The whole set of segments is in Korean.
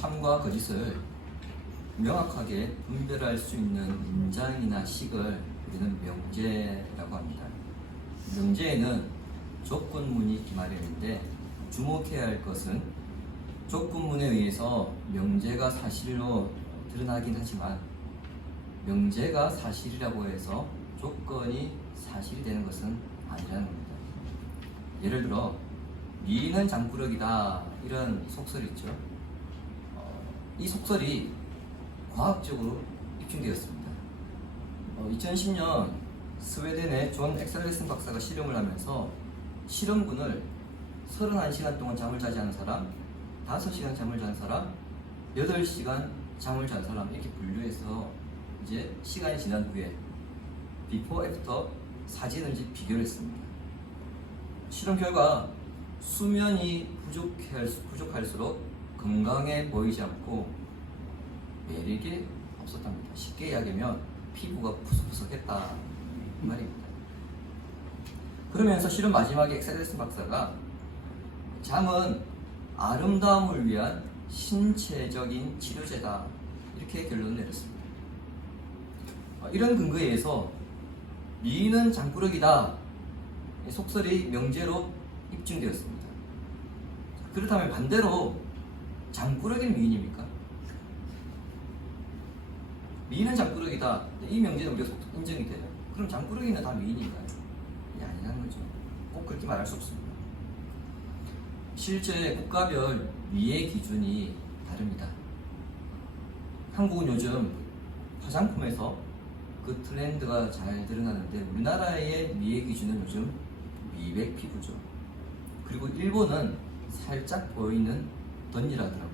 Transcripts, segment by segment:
참과 거짓을 명확하게 분별할 수 있는 문장이나 식을 우리는 명제라고 합니다. 명제에는 조건문이 기마련인데 주목해야 할 것은 조건문에 의해서 명제가 사실로 드러나긴 하지만 명제가 사실이라고 해서 조건이 사실이 되는 것은 아니라는 겁니다. 예를 들어 미는 장꾸러기다 이런 속설이 있죠. 이 속설이 과학적으로 입증되었습니다. 2010년 스웨덴의 존 엑셀레슨 박사가 실험을 하면서 실험군을 31시간 동안 잠을 자지 않은 사람, 5시간 잠을 잔 사람, 8시간 잠을 잔 사람 이렇게 분류해서 이제 시간이 지난 후에 비포 애프터 사진을 이제 비교를 했습니다. 실험 결과 수면이 부족할수록 건강해 보이지 않고 매력이 없었답니다. 쉽게 이야기하면 피부가 푸석푸석했다 이 말입니다. 그러면서 실험 마지막에 엑셀레슨 박사가 잠은 아름다움을 위한 신체적인 치료제다 이렇게 결론을 내렸습니다. 이런 근거에 의해서 미는 장꾸러기다 속설이 명제로 입증되었습니다. 그렇다면 반대로 장꾸러기는 미인입니까? 미인은 장꾸러기다 이 명제는 우리가 인정이 돼요. 그럼 장꾸러기는 다 미인인가요? 아니라는 거죠. 꼭 그렇게 말할 수 없습니다. 실제 국가별 미의 기준이 다릅니다. 한국은 요즘 화장품에서 그 트렌드가 잘 드러나는데 우리나라의 미의 기준은 요즘 미백 피부죠. 그리고 일본은 살짝 보이는 덧니라더라고요.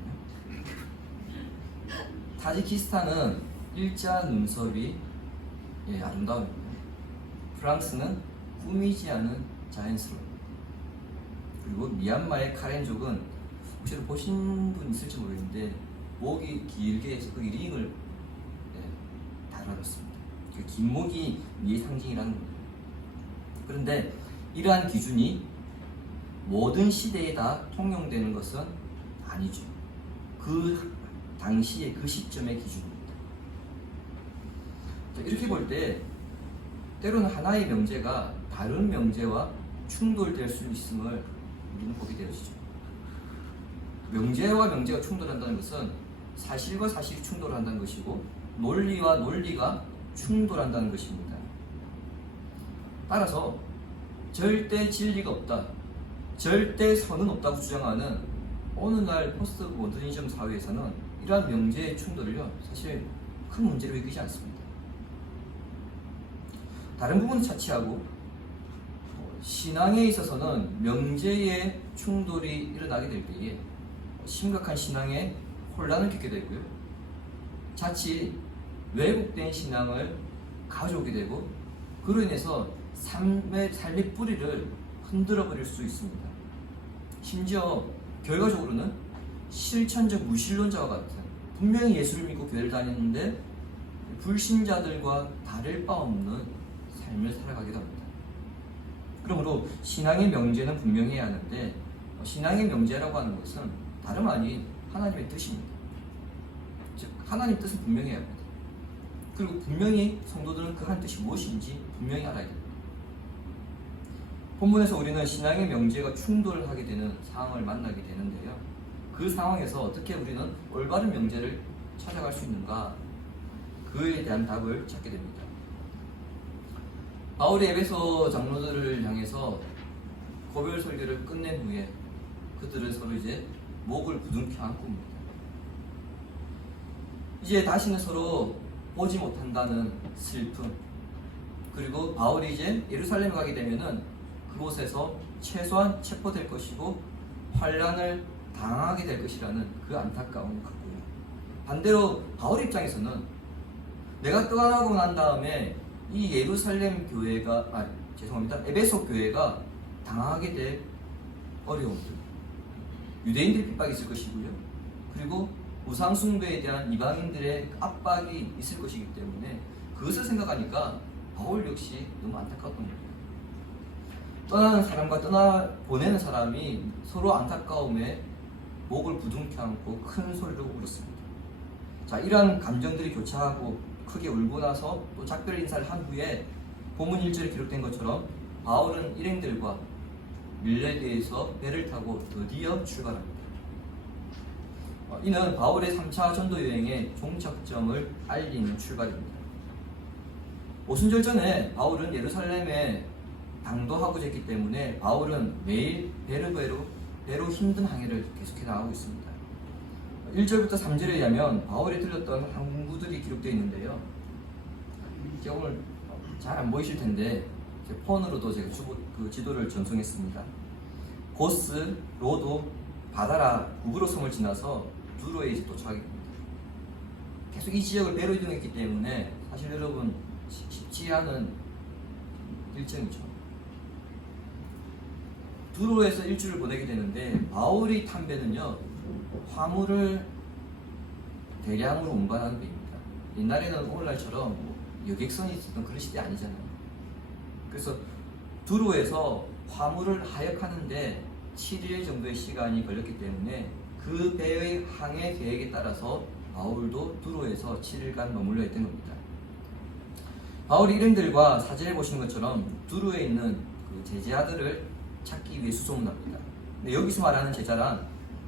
타지키스탄은 일자 눈썹이 아름다움입니다. 프랑스는 꾸미지 않은 자연스러움. 그리고 미얀마의 카렌족은 혹시 보신 분 있을지 모르겠는데 목이 길게 해서 그 링을 달아놓습니다. 긴 목이 미의 상징이라는 겁니다. 그런데 이러한 기준이 모든 시대에 다 통용되는 것은 아니죠. 그 당시의 그 시점의 기준입니다. 이렇게 볼 때 때로는 하나의 명제가 다른 명제와 충돌될 수 있음을 우리는 보게 되어지죠. 명제와 명제가 충돌한다는 것은 사실과 사실이 충돌한다는 것이고 논리와 논리가 충돌한다는 것입니다. 따라서 절대 진리가 없다, 절대 선은 없다고 주장하는 오늘날 포스트 모더니즘 사회에서는 이러한 명제의 충돌을요 사실 큰 문제로 여기지 않습니다. 다른 부분은 차치하고 신앙에 있어서는 명제의 충돌이 일어나게 될 때에 심각한 신앙에 혼란을 겪게 되고요. 자칫 왜곡된 신앙을 가져오게 되고 그로 인해서 삶의 뿌리를 흔들어 버릴 수 있습니다. 심지어 결과적으로는 실천적 무신론자와 같은 분명히 예수를 믿고 교회를 다녔는데 불신자들과 다를 바 없는 삶을 살아가기도 합니다. 그러므로 신앙의 명제는 분명히 해야 하는데 신앙의 명제라고 하는 것은 다름 아닌 하나님의 뜻입니다. 즉 하나님의 뜻은 분명히 해야 합니다. 그리고 분명히 성도들은 그 한 뜻이 무엇인지 분명히 알아야 됩니다. 본문에서 우리는 신앙의 명제가 충돌하게 되는 상황을 만나게 되는데요. 그 상황에서 어떻게 우리는 올바른 명제를 찾아갈 수 있는가? 그에 대한 답을 찾게 됩니다. 바울이 에베소 장로들을 향해서 고별 설교를 끝낸 후에 그들을 서로 이제 목을 부둥켜 안고입니다. 이제 다시는 서로 보지 못한다는 슬픔, 그리고 바울이 이제 예루살렘에 가게 되면은 그곳에서 최소한 체포될 것이고 환란을 당하게 될 것이라는 그 안타까움을 갖고요. 반대로 바울 입장에서는 내가 떠나고 난 다음에 이 예루살렘 교회가 에베소 교회가 당하게 될 어려움들, 유대인들의 핍박이 있을 것이고요. 그리고 우상숭배에 대한 이방인들의 압박이 있을 것이기 때문에 그것을 생각하니까 바울 역시 너무 안타까웠던 겁니다. 떠나는 사람과 보내는 사람이 서로 안타까움에 목을 부둥켜 안고 큰 소리로 울었습니다. 자, 이러한 감정들이 교차하고 크게 울고 나서 또 작별 인사를 한 후에 본문 1절에 기록된 것처럼 바울은 일행들과 밀레드에서 배를 타고 드디어 출발합니다. 이는 바울의 3차 전도 여행의 종착점을 알리는 출발입니다. 오순절 전에 바울은 예루살렘에 당도하고자 했기 때문에 바울은 매일 배로 힘든 항해를 계속해 나가고 있습니다. 1절부터 3절에 의하면 바울이 들렸던 항구들이 기록되어 있는데요. 이게 오늘 잘 안 보이실 텐데 폰으로도 제가 지도를 전송했습니다. 고스, 로도, 바다라, 구브로 섬을 지나서 두로에 도착하게 됩니다. 계속 이 지역을 배로 이동했기 때문에 사실 여러분 쉽지 않은 일정이죠. 두로에서 일주를 보내게 되는데 바울이 탄 배는요, 화물을 대량으로 운반하는 배입니다. 옛날에는 오늘날처럼 여객선이 있었던 그런 시대 아니잖아요. 그래서 두로에서 화물을 하역하는데 7일 정도의 시간이 걸렸기 때문에 그 배의 항해 계획에 따라서 바울도 두로에서 7일간 머물러 있던 겁니다. 바울이 일행들과 사제에 보시는 것처럼 두로에 있는 그 제자들을 찾기 위해 수소문합니다. 근데 여기서 말하는 제자란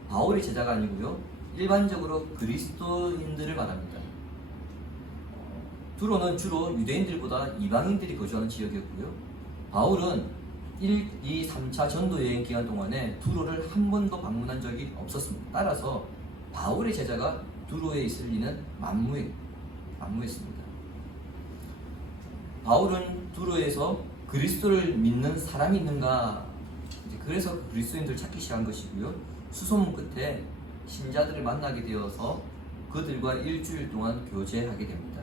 바울의 제자가 아니고요, 일반적으로 그리스도인들을 말합니다. 두로는 주로 유대인들보다 이방인들이 거주하는 지역이었고요, 바울은 1, 2, 3차 전도 여행 기간 동안에 두로를 한 번도 방문한 적이 없었습니다. 따라서 바울의 제자가 두로에 있을 리는 만무했습니다. 바울은 두로에서 그리스도를 믿는 사람이 있는가, 그래서 그리스도인들을 찾기 시작한 것이고요, 수소문 끝에 신자들을 만나게 되어서 그들과 일주일 동안 교제하게 됩니다.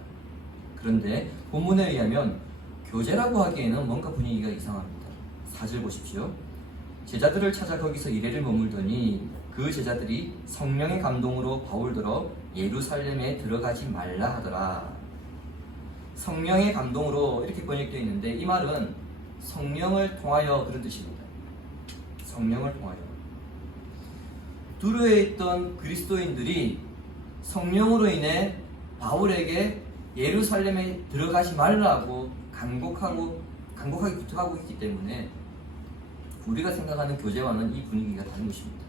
그런데 본문에 의하면 교제라고 하기에는 뭔가 분위기가 이상합니다. 4절 보십시오. 제자들을 찾아 거기서 이래를 머물더니 그 제자들이 성령의 감동으로 바울더러 예루살렘에 들어가지 말라 하더라. 성령의 감동으로 이렇게 번역되어 있는데 이 말은 성령을 통하여 그런 뜻입니다. 성령을 통하여. 두로에 있던 그리스도인들이 성령으로 인해 바울에게 예루살렘에 들어가지 말라고 간곡하게 부탁하고 있기 때문에 우리가 생각하는 교제와는 이 분위기가 다른 것입니다.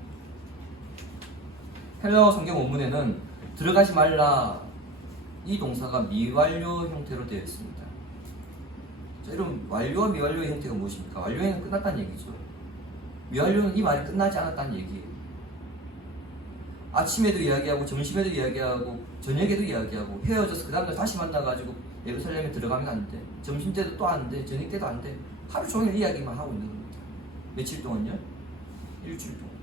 헬라어 성경 원문에는 들어가지 말라, 이 동사가 미완료 형태로 되어 있습니다. 자, 여러분, 완료와 미완료의 형태가 무엇입니까? 완료에는 끝났다는 얘기죠. 미완료는 이 말이 끝나지 않았다는 얘기예요. 아침에도 이야기하고 점심에도 이야기하고 저녁에도 이야기하고 헤어져서 그 다음날 다시 만나가지고 예루살렘에 들어가면 안 돼. 점심 때도 또 안 돼. 저녁 때도 안 돼. 하루 종일 이야기만 하고 있는 겁니다. 며칠 동안요? 일주일 동안.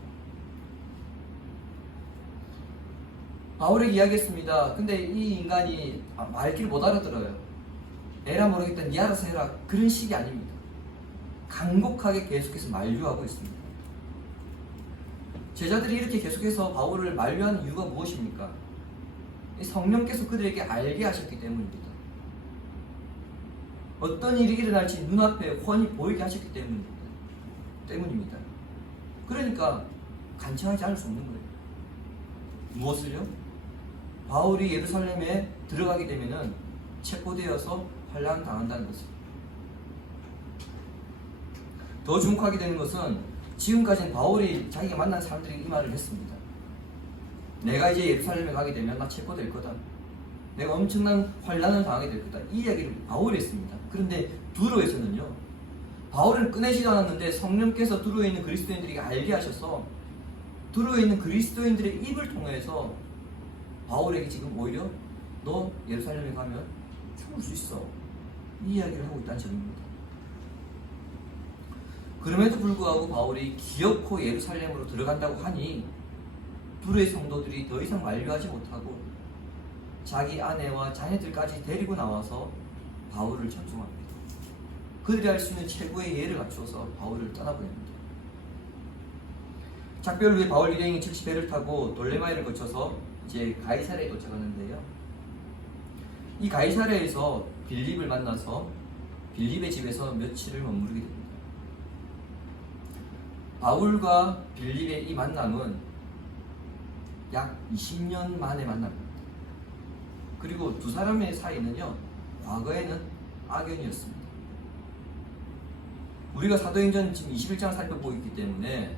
바울에게 이야기했습니다. 근데 이 인간이 말귀를 못 알아들어요. 에라 모르겠다, 니 알아서 해라, 그런 식이 아닙니다. 간곡하게 계속해서 만류하고 있습니다. 제자들이 이렇게 계속해서 바울을 만류하는 이유가 무엇입니까? 성령께서 그들에게 알게 하셨기 때문입니다. 어떤 일이 일어날지 눈앞에 훤히 보이게 하셨기 때문입니다. 그러니까 간청하지 않을 수 없는 거예요. 무엇을요? 바울이 예루살렘에 들어가게 되면은 체포되어서 환란 당한다는 것을. 더 주목하게 되는 것은 지금까지는 바울이 자기가 만난 사람들에게 이 말을 했습니다. 내가 이제 예루살렘에 가게 되면 나 체포될 거다. 내가 엄청난 환란을 당하게 될 거다. 이 이야기를 바울이 했습니다. 그런데 두로에서는요, 바울은 꺼내지도 않았는데 성령께서 두로에 있는 그리스도인들에게 알게 하셔서 두로에 있는 그리스도인들의 입을 통해서 바울에게 지금 오히려 너 예루살렘에 가면 죽을 수 있어, 이 이야기를 하고 있다는 점입니다. 그럼에도 불구하고 바울이 기어코 예루살렘으로 들어간다고 하니 두로의 성도들이 더 이상 만류하지 못하고 자기 아내와 자녀들까지 데리고 나와서 바울을 전송합니다. 그들이 할 수 있는 최고의 예를 갖춰서 바울을 떠나보냅니다. 작별 후에 바울 일행이 즉시 배를 타고 돌레마이를 거쳐서 이제 가이사랴에 도착하는데요, 이 가이사랴에서 빌립을 만나서 빌립의 집에서 며칠을 머무르게 됩니다. 바울과 빌립의 이 만남은 약 20년 만에 만납니다. 그리고 두 사람의 사이는요, 과거에는 악연이었습니다. 우리가 사도행전 지금 21장을 살펴보고 있기 때문에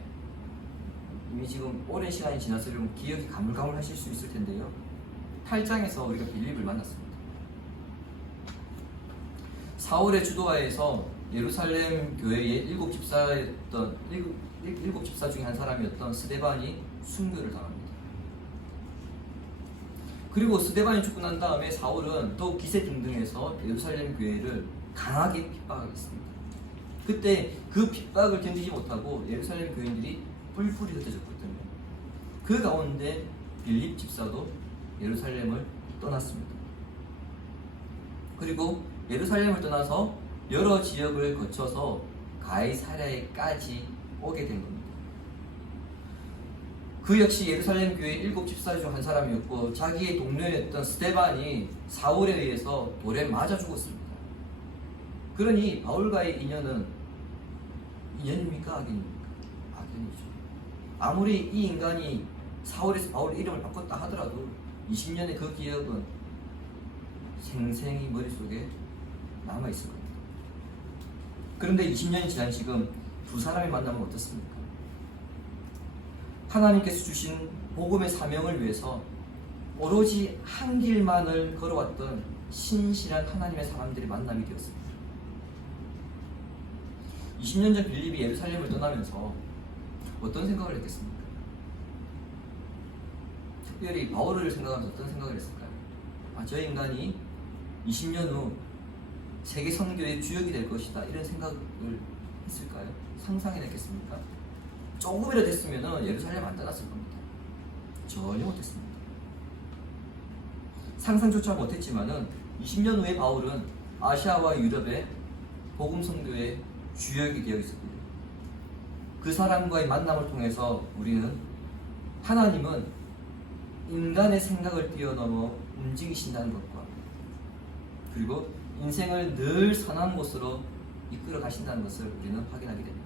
이미 지금 오랜 시간이 지나서 좀 기억이 가물가물하실 수 있을 텐데요. 8장에서 우리가 빌립을 만났습니다. 사울의 주도하에서 예루살렘 교회의 일곱 집사 중에 한 사람이었던 스데반이 순교를 당합니다. 그리고 스데반이 죽고 난 다음에 사울은 또 기세등등해서 예루살렘 교회를 강하게 핍박하겠습니다. 그때 그 핍박을 견디지 못하고 예루살렘 교인들이 뿔뿔이 흩어졌거든요. 그 가운데 빌립 집사도 예루살렘을 떠났습니다. 그리고 예루살렘을 떠나서 여러 지역을 거쳐서 가이사랴에까지 오게 된 겁니다. 그 역시 예루살렘 교회 일곱 집사 중 한 사람이었고, 자기의 동료였던 스데반이 사울에 의해서 돌에 맞아 죽었습니다. 그러니 바울과의 인연은 인연입니까? 악연입니까? 악연이죠. 아무리 이 인간이 사울에서 바울의 이름을 바꿨다 하더라도 20년의 그 기억은 생생히 머릿속에 남아있을 겁니다. 그런데 20년이 지난 지금 두 사람의 만남은 어떻습니까? 하나님께서 주신 복음의 사명을 위해서 오로지 한 길만을 걸어왔던 신실한 하나님의 사람들의 만남이 되었습니다. 20년 전 빌립이 예루살렘을 떠나면서 어떤 생각을 했겠습니까? 특별히 바울을 생각하면서 어떤 생각을 했을까요? 저 인간이 20년 후 세계 선교의 주역이 될 것이다, 이런 생각을 했을까요? 상상해냈겠습니까? 조금이라도 됐으면 예루살렘 안 떠났을 겁니다. 전혀 못했습니다. 상상조차 못했지만은 20년 후에 바울은 아시아와 유럽의 복음 선교의 주역이 되어 있었고요. 그 사람과의 만남을 통해서 우리는 하나님은 인간의 생각을 뛰어넘어 움직이신다는 것과, 그리고 인생을 늘 선한 곳으로 이끌어 가신다는 것을 우리는 확인하게 됩니다.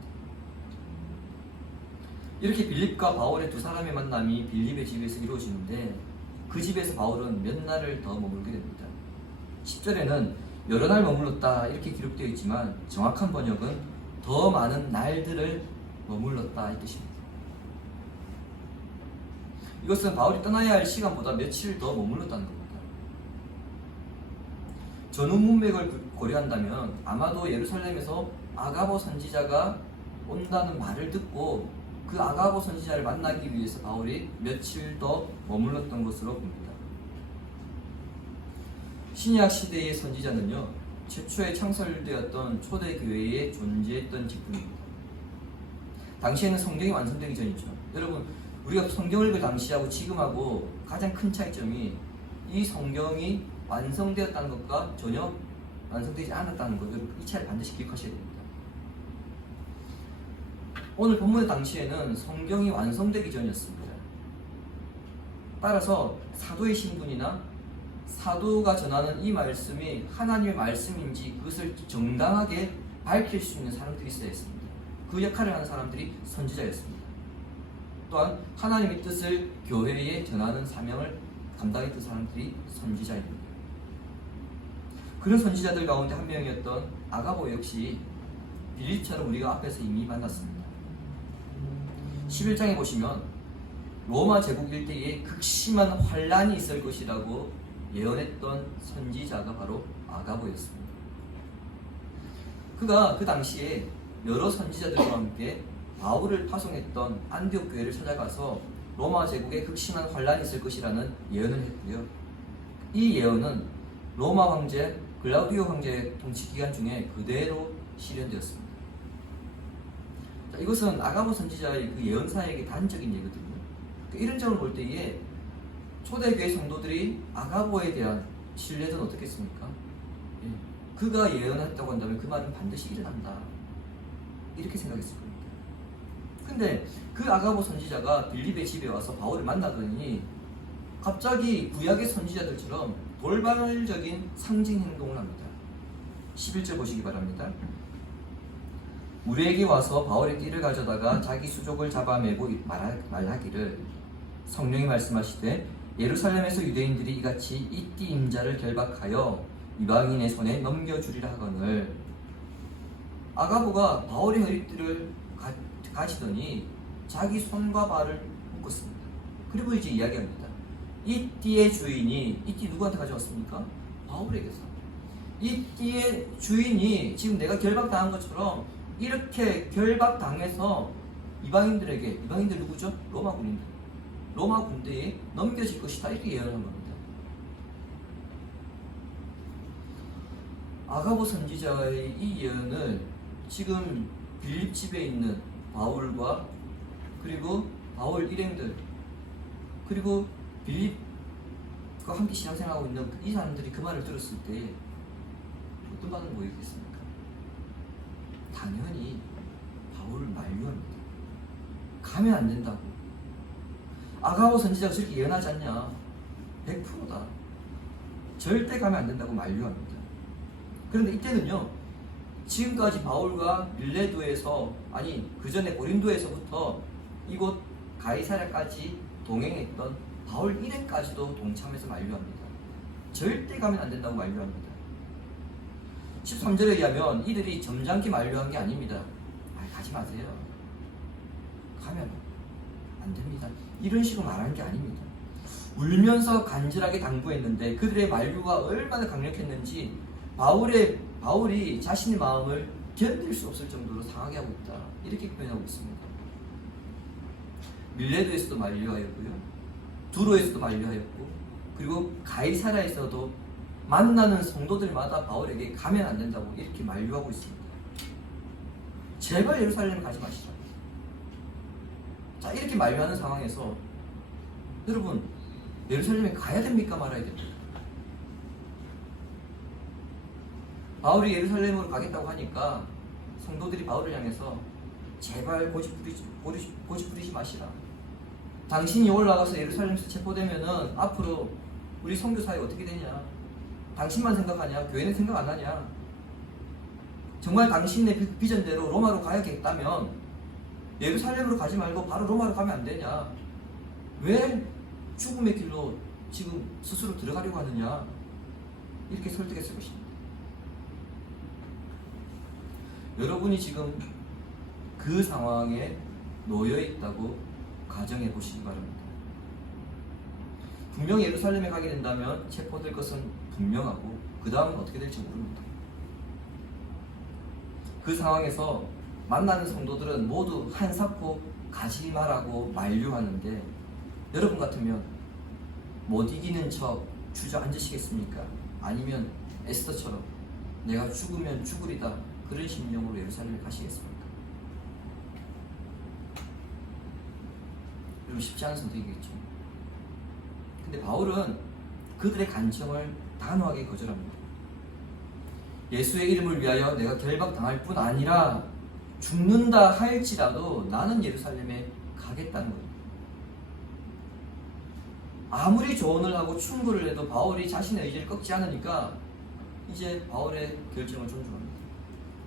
이렇게 빌립과 바울의 두 사람의 만남이 빌립의 집에서 이루어지는데, 그 집에서 바울은 몇 날을 더 머물게 됩니다. 10절에는 여러 날 머물렀다 이렇게 기록되어 있지만, 정확한 번역은 더 많은 날들을 머물렀다 이 뜻입니다. 이것은 바울이 떠나야 할 시간보다 며칠 더 머물렀다는 겁니다. 전후 문맥을 고려한다면 아마도 예루살렘에서 아가보 선지자가 온다는 말을 듣고 그 아가보 선지자를 만나기 위해서 바울이 며칠 더 머물렀던 것으로 봅니다. 신약 시대의 선지자는요, 최초에 창설되었던 초대교회에 존재했던 직분입니다. 당시에는 성경이 완성되기 전이죠. 여러분, 우리가 성경을 읽을 당시하고 지금하고 가장 큰 차이점이 이 성경이 완성되었다는 것과 전혀 완성되지 않았다는 것, 이 차이를 반드시 기억하셔야 됩니다. 오늘 본문의 당시에는 성경이 완성되기 전이었습니다. 따라서 사도의 신분이나 사도가 전하는 이 말씀이 하나님의 말씀인지 그것을 정당하게 밝힐 수 있는 사람들이 있어야 했습니다. 그 역할을 하는 사람들이 선지자였습니다. 또한 하나님의 뜻을 교회에 전하는 사명을 감당했던 사람들이 선지자입니다. 그런 선지자들 가운데 한 명이었던 아가보 역시 빌립처럼 우리가 앞에서 이미 만났습니다. 11장에 보시면 로마 제국 일대에 극심한 환란이 있을 것이라고 예언했던 선지자가 바로 아가보였습니다. 그가 그 당시에 여러 선지자들과 함께 바울을 파송했던 안디옥 교회를 찾아가서 로마 제국에 극심한 환란이 있을 것이라는 예언을 했고요. 이 예언은 로마 황제 글라우디오 황제의 통치 기간 중에 그대로 실현되었습니다. 이것은 아가보 선지자의 그 예언사에게 단적인 예거든요. 이런 점을 볼 때에 초대교회 성도들이 아가보에 대한 신뢰도는 어떻겠습니까? 그가 예언했다고 한다면 그 말은 반드시 일어난다, 이렇게 생각했을 겁니다. 근데 그 아가보 선지자가 빌립의 집에 와서 바울을 만나더니 갑자기 구약의 선지자들처럼 돌발적인 상징 행동을 합니다. 11절 보시기 바랍니다. 우리에게 와서 바울의 띠를 가져다가 자기 수족을 잡아매고 말하기를 성령이 말씀하시되 예루살렘에서 유대인들이 이같이 이띠 임자를 결박하여 이방인의 손에 넘겨주리라 하거늘. 아가보가 바울의 허리띠를 가지더니 자기 손과 발을 묶었습니다. 그리고 이제 이야기합니다. 이 띠의 주인이, 이 띠 누구한테 가져왔습니까? 바울에게서. 이 띠의 주인이 지금 내가 결박당한 것처럼 이렇게 결박당해서 이방인들에게, 이방인들 누구죠? 로마 군인들, 로마 군대에 넘겨질 것이다, 이렇게 예언한 겁니다. 아가보 선지자의 이 예언을 지금 빌립 집에 있는 바울과 그리고 바울 일행들 그리고 빌립과 함께 신앙생활하고 있는 이 사람들이 그 말을 들었을 때 어떤 반응을 보이겠습니까? 당연히 바울을 만류합니다. 가면 안 된다고. 아가보 선지자가 저렇게 예언하지 않냐? 100%다. 절대 가면 안 된다고 만류합니다. 그런데 이때는요, 지금까지 바울과 밀레도에서, 아니 그 전에 고린도에서부터 이곳 가이사랴까지 동행했던 바울 일행까지도 동참해서 만류합니다. 절대 가면 안 된다고 만류합니다. 13절에 의하면 이들이 점잖게 만류한 게 아닙니다. 가지 마세요. 가면 안 됩니다. 이런 식으로 말하는 게 아닙니다. 울면서 간절하게 당부했는데 그들의 만류가 얼마나 강력했는지 바울이 자신의 마음을 견딜 수 없을 정도로 상하게 하고 있다, 이렇게 표현하고 있습니다. 밀레도에서도 만류하였고요, 두로에서도 만류하였고, 그리고 가이사랴에서도 만나는 성도들마다 바울에게 가면 안 된다고 이렇게 만류하고 있습니다. 제발 예루살렘 가지 마시라. 자, 이렇게 만류하는 상황에서 여러분, 예루살렘에 가야 됩니까, 말아야 됩니까? 바울이 예루살렘으로 가겠다고 하니까 성도들이 바울을 향해서 제발 고집 부리지 마시라. 당신이 올라가서 예루살렘에서 체포되면은 앞으로 우리 선교사회 어떻게 되냐? 당신만 생각하냐? 교회는 생각 안 하냐? 정말 당신의 비전대로 로마로 가야겠다면 예루살렘으로 가지 말고 바로 로마로 가면 안 되냐? 왜 죽음의 길로 지금 스스로 들어가려고 하느냐? 이렇게 설득했을 것입니다. 여러분이 지금 그 상황에 놓여 있다고 가정해 보시기 바랍니다. 분명 예루살렘에 가게 된다면 체포될 것은 분명하고 그 다음은 어떻게 될지 모릅니다. 그 상황에서 만나는 성도들은 모두 한사코 가지 말라고 만류하는데 여러분 같으면 못 이기는 척 주저앉으시겠습니까? 아니면 에스더처럼 내가 죽으면 죽으리다, 그런 심령으로 예루살렘에 가시겠습니까? 여러분, 쉽지 않은 선택이겠죠. 근데 바울은 그들의 간청을 단호하게 거절합니다. 예수의 이름을 위하여 내가 결박당할 뿐 아니라 죽는다 할지라도 나는 예루살렘에 가겠다는 겁니다. 아무리 조언을 하고 충고를 해도 바울이 자신의 의지를 꺾지 않으니까 이제 바울의 결정을 존중합니다.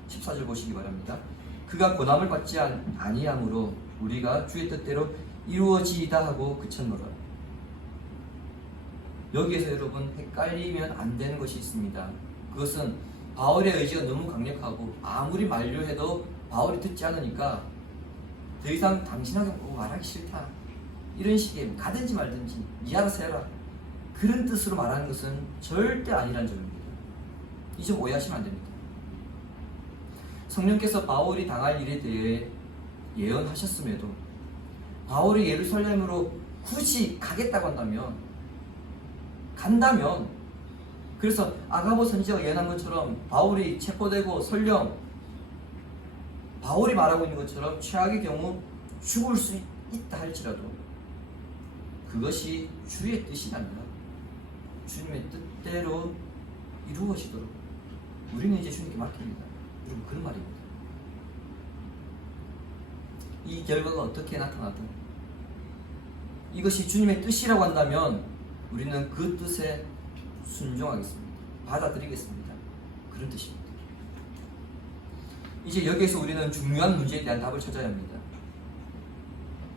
14절 보시기 바랍니다. 그가 고난을 받지 아니함으로 우리가 주의 뜻대로 이루어지이다 하고 그쳤노라. 여기에서 여러분 헷갈리면 안 되는 것이 있습니다. 그것은 바울의 의지가 너무 강력하고 아무리 만류해도 바울이 듣지 않으니까 더 이상 당신하게 말하기 싫다, 이런 식의 가든지 말든지 니 알아서 해라, 그런 뜻으로 말하는 것은 절대 아니라는 점입니다. 이 점 오해하시면 안 됩니다. 성령께서 바울이 당할 일에 대해 예언하셨음에도 바울이 예루살렘으로 굳이 가겠다고 간다면 그래서 아가보 선지자가 예언한 것처럼 바울이 체포되고 설령 바울이 말하고 있는 것처럼 최악의 경우 죽을 수 있다 할지라도 그것이 주의 뜻이 아니라 주님의 뜻대로 이루어지도록 우리는 이제 주님께 맡깁니다. 여러분, 그런 말입니다. 이 결과가 어떻게 나타나든 이것이 주님의 뜻이라고 한다면 우리는 그 뜻에 순종하겠습니다. 받아들이겠습니다. 그런 뜻입니다. 이제 여기에서 우리는 중요한 문제에 대한 답을 찾아야 합니다.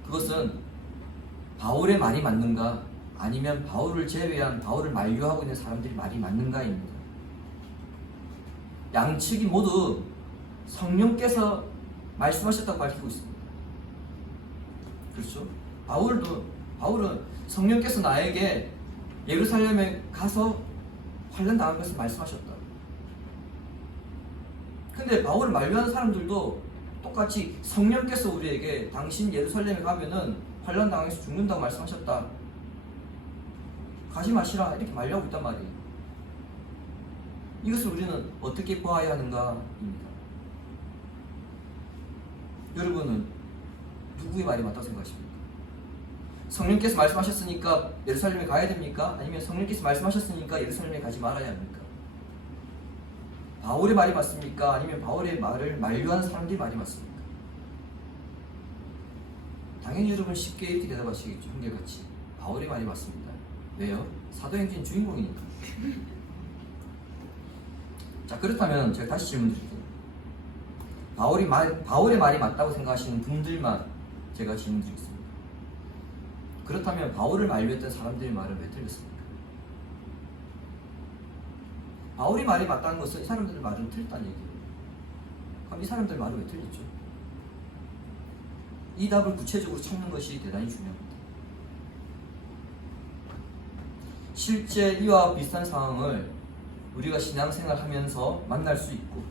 그것은 바울의 말이 맞는가? 아니면 바울을 제외한 바울을 만류하고 있는 사람들이 말이 맞는가입니다. 양측이 모두 성령께서 말씀하셨다고 밝히고 있습니다. 그렇죠? 바울은 성령께서 나에게 예루살렘에 가서 환난 당한 것을 말씀하셨다. 근데 바울을 만류하는 사람들도 똑같이 성령께서 우리에게 당신 예루살렘에 가면은 환난 당해서 죽는다고 말씀하셨다. 가지 마시라 이렇게 만류하고 있단 말이에요. 이것을 우리는 어떻게 보아야 하는가입니다. 여러분은 누구의 말이 맞다고 생각하십니까? 성령께서 말씀하셨으니까 예루살렘에 가야 됩니까? 아니면 성령께서 말씀하셨으니까 예루살렘에 가지 말아야 합니까? 바울의 말이 맞습니까? 아니면 바울의 말을 만류하는 사람들이 말이 맞습니까? 당연히 여러분 쉽게 이렇게 대답하시겠죠. 한결같이 바울의 말이 맞습니다. 왜요? 사도행전 주인공이니까. 자, 그렇다면 제가 다시 질문 드릴게요. 바울의 말이 맞다고 생각하시는 분들만 제가 질문 드리겠습니다. 그렇다면 바울을 만류했던 사람들의 말은 왜 틀렸습니까? 바울이 말이 맞다는 것은 이 사람들의 말은 틀렸다는 얘기예요. 그럼 이 사람들의 말은 왜 틀렸죠? 이 답을 구체적으로 찾는 것이 대단히 중요합니다. 실제 이와 비슷한 상황을 우리가 신앙생활 하면서 만날 수 있고,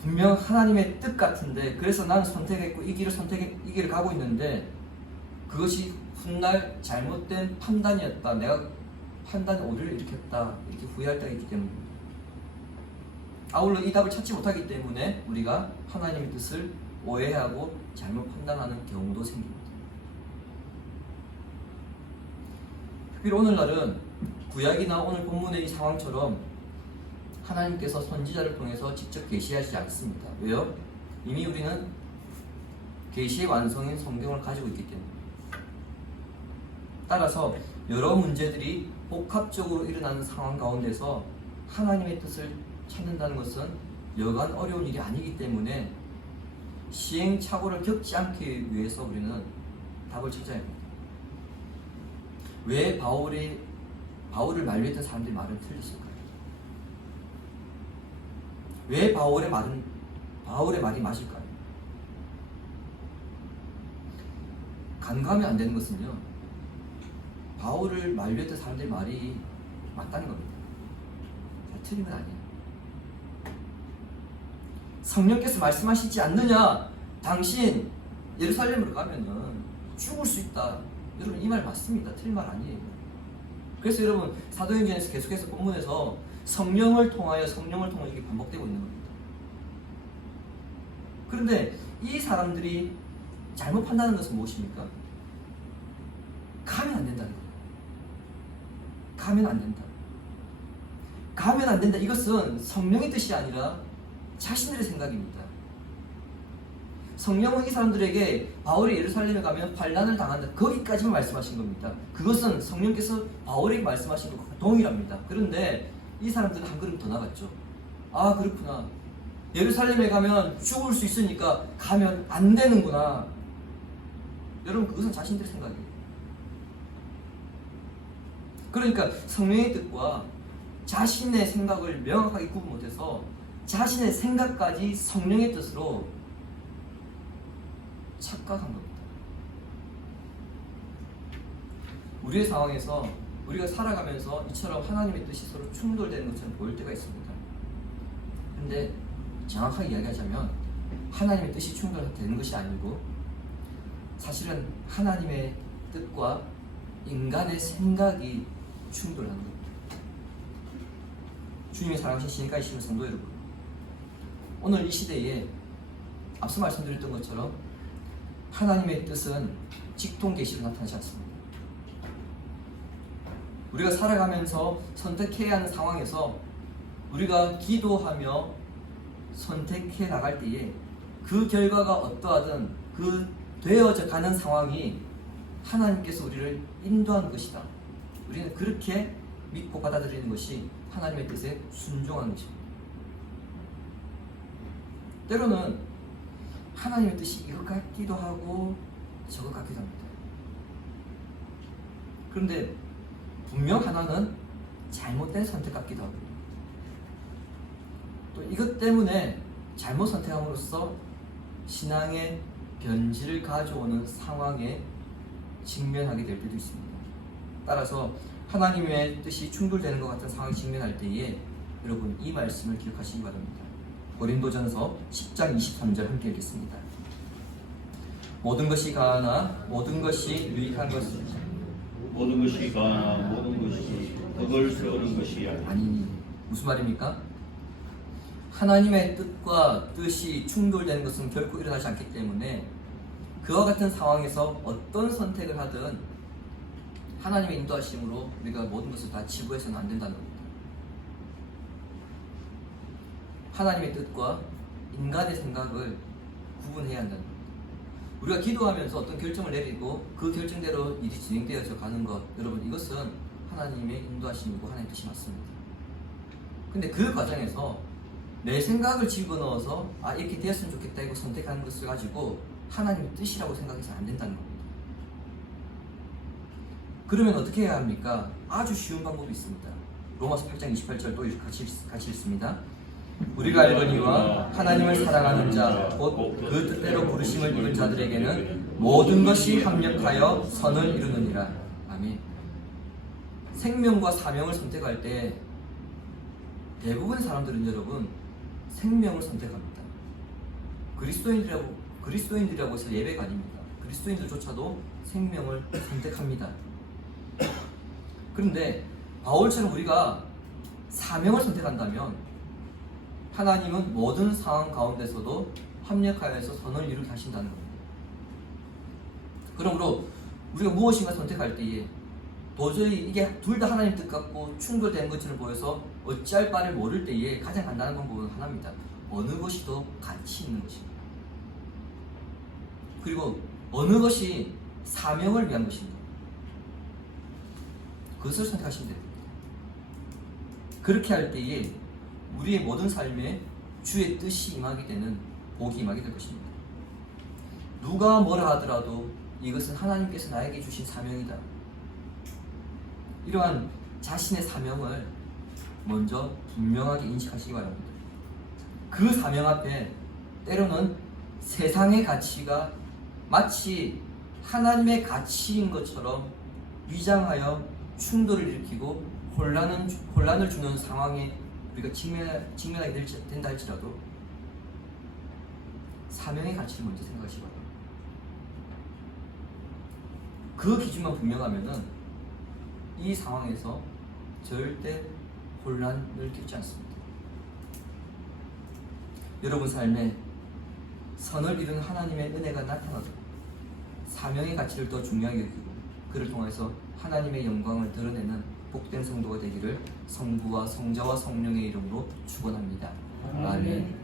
분명 하나님의 뜻 같은데 그래서 나는 선택했고 이 길을 가고 있는데 그것이 훗날 잘못된 판단이었다, 내가 판단에 오류를 일으켰다, 이렇게 후회할 때가 있기 때문입니다. 아울러 이 답을 찾지 못하기 때문에 우리가 하나님의 뜻을 오해하고 잘못 판단하는 경우도 생깁니다. 특별히 오늘날은 구약이나 오늘 본문의 이 상황처럼 하나님께서 선지자를 통해서 직접 계시하지 않습니다. 왜요? 이미 우리는 계시의 완성인 성경을 가지고 있기 때문입니다. 따라서 여러 문제들이 복합적으로 일어나는 상황 가운데서 하나님의 뜻을 찾는다는 것은 여간 어려운 일이 아니기 때문에 시행착오를 겪지 않기 위해서 우리는 답을 찾아야 합니다. 왜 바울을 만류했던 사람들이 말을 틀렸을까요? 왜 바울의 말이 맞을까요? 간과하면 안 되는 것은요, 바울을 만류했던 사람들의 말이 맞다는 겁니다. 틀린 건 아니에요. 성령께서 말씀하시지 않느냐, 당신 예루살렘으로 가면은 죽을 수 있다. 여러분, 이 말 맞습니다. 틀린 말 아니에요. 그래서 여러분, 사도행전에서 계속해서 본문에서 성령을 통하여 이게 반복되고 있는 겁니다. 그런데 이 사람들이 잘못 판단하는 것은 무엇입니까? 가면 안 된다는 거예요. 가면 안 된다. 가면 안 된다. 이것은 성령의 뜻이 아니라 자신들의 생각입니다. 성령은 이 사람들에게 바울이 예루살렘에 가면 환난을 당한다, 거기까지만 말씀하신 겁니다. 그것은 성령께서 바울에게 말씀하신 것과 동일합니다. 그런데 이 사람들은 한 걸음 더 나갔죠. 아, 그렇구나. 예루살렘에 가면 죽을 수 있으니까 가면 안 되는구나. 여러분, 그것은 자신들의 생각이에요. 그러니까 성령의 뜻과 자신의 생각을 명확하게 구분 못해서 자신의 생각까지 성령의 뜻으로 착각한 겁니다. 우리의 상황에서 우리가 살아가면서 이처럼 하나님의 뜻이 서로 충돌되는 것처럼 보일 때가 있습니다. 근데 정확하게 이야기하자면 하나님의 뜻이 충돌되는 것이 아니고 사실은 하나님의 뜻과 인간의 생각이 충돌하는 겁니다. 주님의 사랑하신 신까지신 성도 여러분, 오늘 이 시대에 앞서 말씀드렸던 것처럼 하나님의 뜻은 직통계시로 나타나지 않습니다. 우리가 살아가면서 선택해야 하는 상황에서 우리가 기도하며 선택해 나갈 때에 그 결과가 어떠하든 그 되어져 가는 상황이 하나님께서 우리를 인도하는 것이다. 우리는 그렇게 믿고 받아들이는 것이 하나님의 뜻에 순종하는 것입니다. 때로는 하나님의 뜻이 이것 같기도 하고 저것 같기도 합니다. 그런데 분명 하나는 잘못된 선택 같기도 하고, 또 이것 때문에 잘못 선택함으로써 신앙의 변질을 가져오는 상황에 직면하게 될 때도 있습니다. 따라서 하나님의 뜻이 충돌되는 것 같은 상황에 직면할 때에 여러분 이 말씀을 기억하시기 바랍니다. 고린도전서 10장 23절 함께 읽겠습니다. 모든 것이 가하나 모든 것이 유익한 것은 모든 것이 가하나 모든 것이 덕을 세우는 것이 아니니. 무슨 말입니까? 하나님의 뜻과 뜻이 충돌되는 것은 결코 일어나지 않기 때문에 그와 같은 상황에서 어떤 선택을 하든 하나님의 인도하심으로 우리가 모든 것을 다 지부해서는 안 된다는 겁니다. 하나님의 뜻과 인간의 생각을 구분해야 한다는 겁니다. 우리가 기도하면서 어떤 결정을 내리고 그 결정대로 일이 진행되어져 가는 것, 여러분 이것은 하나님의 인도하심이고 하나님의 뜻이 맞습니다. 근데 그 과정에서 내 생각을 집어넣어서 이렇게 되었으면 좋겠다 이거 선택하는 것을 가지고 하나님의 뜻이라고 생각해서 안 된다는 겁니다. 그러면 어떻게 해야 합니까? 아주 쉬운 방법이 있습니다. 로마서 8장 28절 또 같이 읽습니다. 우리가 알거니와 하나님을 사랑하는 자 곧 그 뜻대로 부르심을 입은 자들에게는 모든 것이 합력하여 선을 이루느니라. 아멘. 생명과 사명을 선택할 때 대부분 사람들은 여러분 생명을 선택합니다. 그리스도인들이라고 해서 예배가 아닙니다. 그리스도인들조차도 생명을 선택합니다. 그런데 바울처럼 우리가 사명을 선택한다면 하나님은 모든 상황 가운데서도 합력하여서 선을 이루게 하신다는 겁니다. 그러므로 우리가 무엇인가 선택할 때에 도저히 이게 둘 다 하나님 뜻 같고 충돌되는 것처럼 보여서 어찌할 바를 모를 때에 가장 간단한 방법은 하나입니다. 어느 것이 더 가치 있는 것입니다. 그리고 어느 것이 사명을 위한 것인가, 그것을 선택하시면 됩니다. 그렇게 할 때에 우리의 모든 삶에 주의 뜻이 임하게 되는 복이 임하게 될 것입니다. 누가 뭐라 하더라도 이것은 하나님께서 나에게 주신 사명이다. 이러한 자신의 사명을 먼저 분명하게 인식하시기 바랍니다. 그 사명 앞에 때로는 세상의 가치가 마치 하나님의 가치인 것처럼 위장하여 충돌을 일으키고 혼란을 주는 상황에 우리가 직면하게 된다 할지라도 사명의 가치를 먼저 생각하시기 바랍니다. 그 기준만 분명하면은 이 상황에서 절대 혼란을 겪지 않습니다. 여러분 삶에 선을 이루는 하나님의 은혜가 나타나도록 사명의 가치를 더 중요하게 여기고 그를 통해서 하나님의 영광을 드러내는 복된 성도가 되기를 성부와 성자와 성령의 이름으로 축원합니다. 아멘.